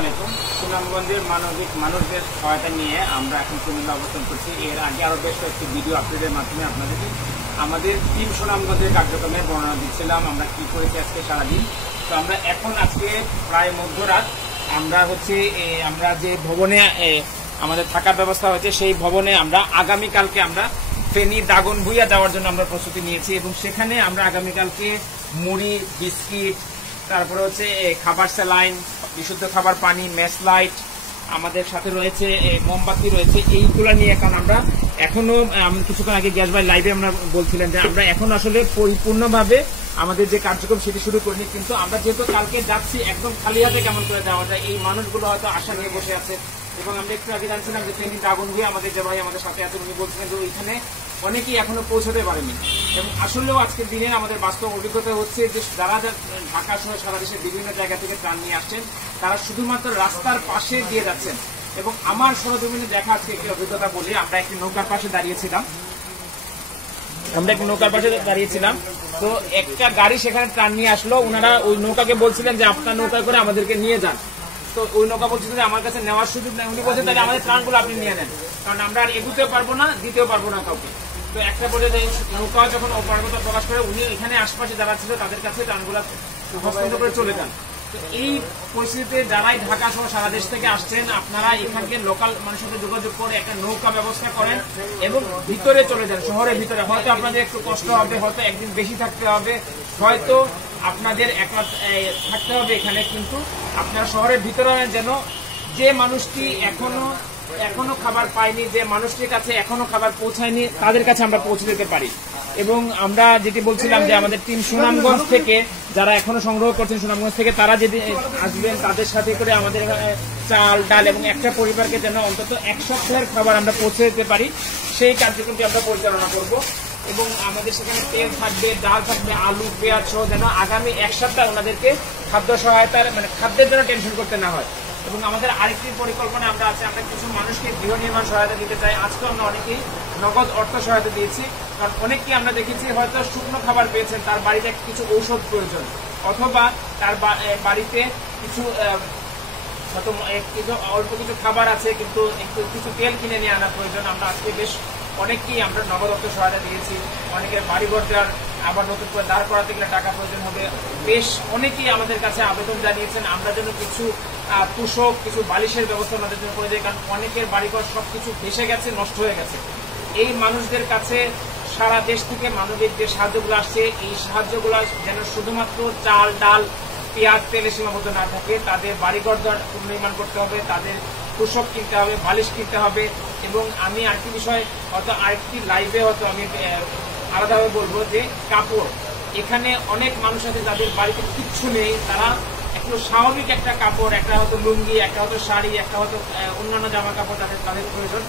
আলাইকুম। সুনামগঞ্জের মানবিক মানুষদের সহায়তা নিয়ে আমরা এখন কুমিল্লা অবস্থান করছি। এর আগে আরও বেশ কয়েকটি ভিডিও আপলোডের মাধ্যমে আপনাদেরকে আমাদের টিম সুনামগঞ্জের কার্যক্রমের বর্ণনা দিচ্ছিলাম, আমরা কী করেছি আজকে সারাদিন। তো আমরা এখন আজকে প্রায় মধ্যরাত আমরা যে ভবনে আমাদের থাকার ব্যবস্থা হয়েছে সেই ভবনে আমরা আগামীকালকে আমরা ফেনী দাগনভূঞা যাওয়ার জন্য আমরা প্রস্তুতি নিয়েছি এবং সেখানে আমরা আগামীকালকে মুড়ি, বিস্কিট, তারপরে খাবার স্যালাইন, বিশুদ্ধ খাবার পানি, মেস লাইট, আমাদের সাথে রয়েছে মোমবাতি রয়েছে, এইগুলো নিয়ে। কারণ আমরা এখনো কিছুক্ষণ আগে গ্যাস ভাই লাইভে আমরা বলছিলেন যে আমরা এখন আসলে পরিপূর্ণভাবে আমাদের যে কার্যক্রম সেটি শুরু করিনি, কিন্তু আমরা যেহেতু কালকে যাচ্ছি একদম খালি হাতে কেমন করে যাওয়া যায়, এই মানুষগুলো হয়তো আশা নিয়ে বসে আছে। এবং আমরা একটু আগে জানছিলাম যে ফেনী দাগনভূঞা আমাদের যে ভাই আমাদের সাথে আছে উনি বলছিলেন যে ওইখানে অনেকেই এখনো পৌঁছতে পারেনি। এবং আসলেও আজকের দিনে আমাদের বাস্তব অভিজ্ঞতা হচ্ছে যে যারা ঢাকা সহ সারা দেশের বিভিন্ন জায়গা থেকে ত্রাণ নিয়ে আসছেন তারা শুধুমাত্র রাস্তার পাশে দিয়ে যাচ্ছেন। এবং আমার সরজমিনে দেখা আজকে একটি অভিজ্ঞতা বলি, আমরা একটি নৌকার পাশে দাঁড়িয়েছিলাম। তো একটা গাড়ি সেখানে ত্রাণ নিয়ে আসলো, ওনারা ওই নৌকাকে বলছিলেন যে আপনার নৌকা করে আমাদেরকে নিয়ে যান। তো ওই নৌকা বলছিল যে আমার কাছে নেওয়ার সুযোগ নেই, উনি বলছেন তাহলে আমাদের ত্রাণগুলো আপনি নিয়ে নেন, কারণ আমরা আর এগুতেও পারবো না, দিতেও পারবো না কাউকে। তো একটা পর্যায়ে নৌকা যখন অপারগতা প্রকাশ করে উনি এখানে আশপাশে যারা ছিল তাদের কাছে ত্রাণগুলো হস্তান্তর করে চলে যান। তো এই পরিস্থিতিতে যারাই ঢাকা সহ সারা দেশ থেকে আসছেন আপনারা এখানকে লোকাল মানুষের সাথে যোগাযোগ করে একটা নৌকা ব্যবস্থা করেন এবং ভিতরে চলে যান, শহরের ভিতরে। হয়তো আপনাদের একটু কষ্ট হবে, হয়তো একদিন বেশি থাকতে হবে, হয়তো আপনাদের একলা থাকতে হবে এখানে, কিন্তু আপনারা শহরের ভিতরে যেন যে মানুষটি এখনো খাবার পায়নি, যে মানুষটির কাছে এখনো খাবার পৌঁছায়নি, তাদের কাছে আমরা পৌঁছে দিতে পারি। এবং আমরা যেটি বলছিলাম যে আমাদের টিম সুনামগঞ্জ থেকে যারা এখনো সংগ্রহ করছেন সুনামগঞ্জ থেকে, তারা যদি আসবেন তাদের সাথে করে আমাদের চাল, ডাল এবং একটা পরিবারকে যেন অন্তত 1 সপ্তাহের খাবার আমরা পৌঁছে দিতে পারি, সেই কার্যক্রমটি আমরা পরিচালনা করব। এবং আমাদের সেখানে তেল থাকবে, ডাল থাকবে, আলু, পেঁয়াজ সহ যেন আগামী 1 সপ্তাহ ওনাদেরকে খাদ্য সহায়তার খাদ্যের জন্য টেনশন করতে না হয়। এবং আমাদের আরেকটি পরিকল্পনা আমরা কিছু মানুষকে গৃহ নির্মাণ সহায়তা দিতে চাই। আজকে আমরা অনেকেই নগদ অর্থ সহায়তা দিয়েছি, কারণ অনেককেই আমরা দেখেছি হয়তো শুকনো খাবার পেয়েছেন, তার বাড়িতে কিছু ঔষধ প্রয়োজন, অথবা তার বাড়িতে কিছু অল্প কিছু খাবার আছে কিন্তু কিছু তেল কিনে নিয়ে আনা প্রয়োজন। আমরা আজকে বেশ অনেককেই আমরা নগদ অর্থ সহায়তা দিয়েছি। অনেকের বাড়িঘর দেওয়ার আবার নতুন করে দাঁড় করাতে গেলে টাকা প্রয়োজন হবে। বেশ অনেকেই আমাদের কাছে আবেদন জানিয়েছেন আমরা যেন কিছু তুষক, কিছু বালিশের ব্যবস্থা আমাদের জন্য করে দেয়, কারণ অনেকের বাড়িঘর সবকিছু ভেসে গেছে, নষ্ট হয়ে গেছে। এই মানুষদের কাছে সারা দেশ থেকে মানবিক যে সাহায্যগুলো আসছে, এই সাহায্যগুলো যেন শুধুমাত্র চাল, ডাল, পেঁয়াজ, তেলে সীমাবদ্ধ না থাকে। তাদের বাড়িঘর পুনর্নির্মাণ করতে হবে, তাদের তুষক কিনতে হবে, বালিশ কিনতে হবে। এবং আমি আরেকটি বিষয় হয়তো আরেকটি লাইভে হয়তো আমি আলাদাভাবে বলবো যে কাপড়, এখানে অনেক মানুষ আছে যাদের বাড়িতে কিচ্ছু নেই, তারা একটু স্বাভাবিক একটা কাপড়, একটা হয়তো লুঙ্গি, একটা হয়তো শাড়ি, একটা হয়তো অন্যান্য জামা কাপড় তাদের প্রয়োজন।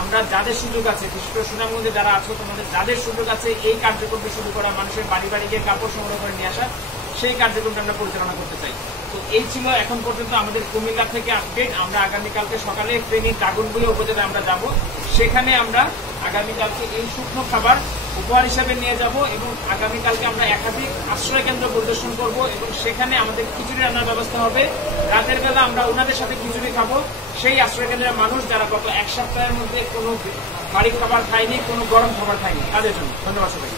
আমরা যাদের সুযোগ আছে, বিশেষ করে সুনামগঞ্জে যারা আছো তোমাদের যাদের সুযোগ আছে এই কার্যক্রমটি শুরু করা, মানুষের বাড়ি বাড়ি গিয়ে কাপড় সংগ্রহ করে নিয়ে আসা, সেই কার্যক্রমটা আমরা পরিচালনা করতে চাই। তো এই ছিল এখন পর্যন্ত আমাদের কুমিল্লা থেকে আপডেট। আমরা আগামীকালকে সকালে ফেনী দাগনভূঞা উপজেলায় আমরা যাব, সেখানে আমরা আগামীকালকে এই শুকনো খাবার উপহার হিসাবে নিয়ে যাব এবং আগামীকালকে আমরা একাধিক আশ্রয় কেন্দ্র পরিদর্শন করব এবং সেখানে আমাদের খিচুড়ি রান্নার ব্যবস্থা হবে। রাতের বেলা আমরা ওনাদের সাথে খিচুড়ি খাবো, সেই আশ্রয় কেন্দ্রের মানুষ যারা গত 1 সপ্তাহের মধ্যে কোনো বাড়ির খাবার খায়নি, কোনো গরম খাবার খায়নি, তাদের জন্য। ধন্যবাদ সবাই।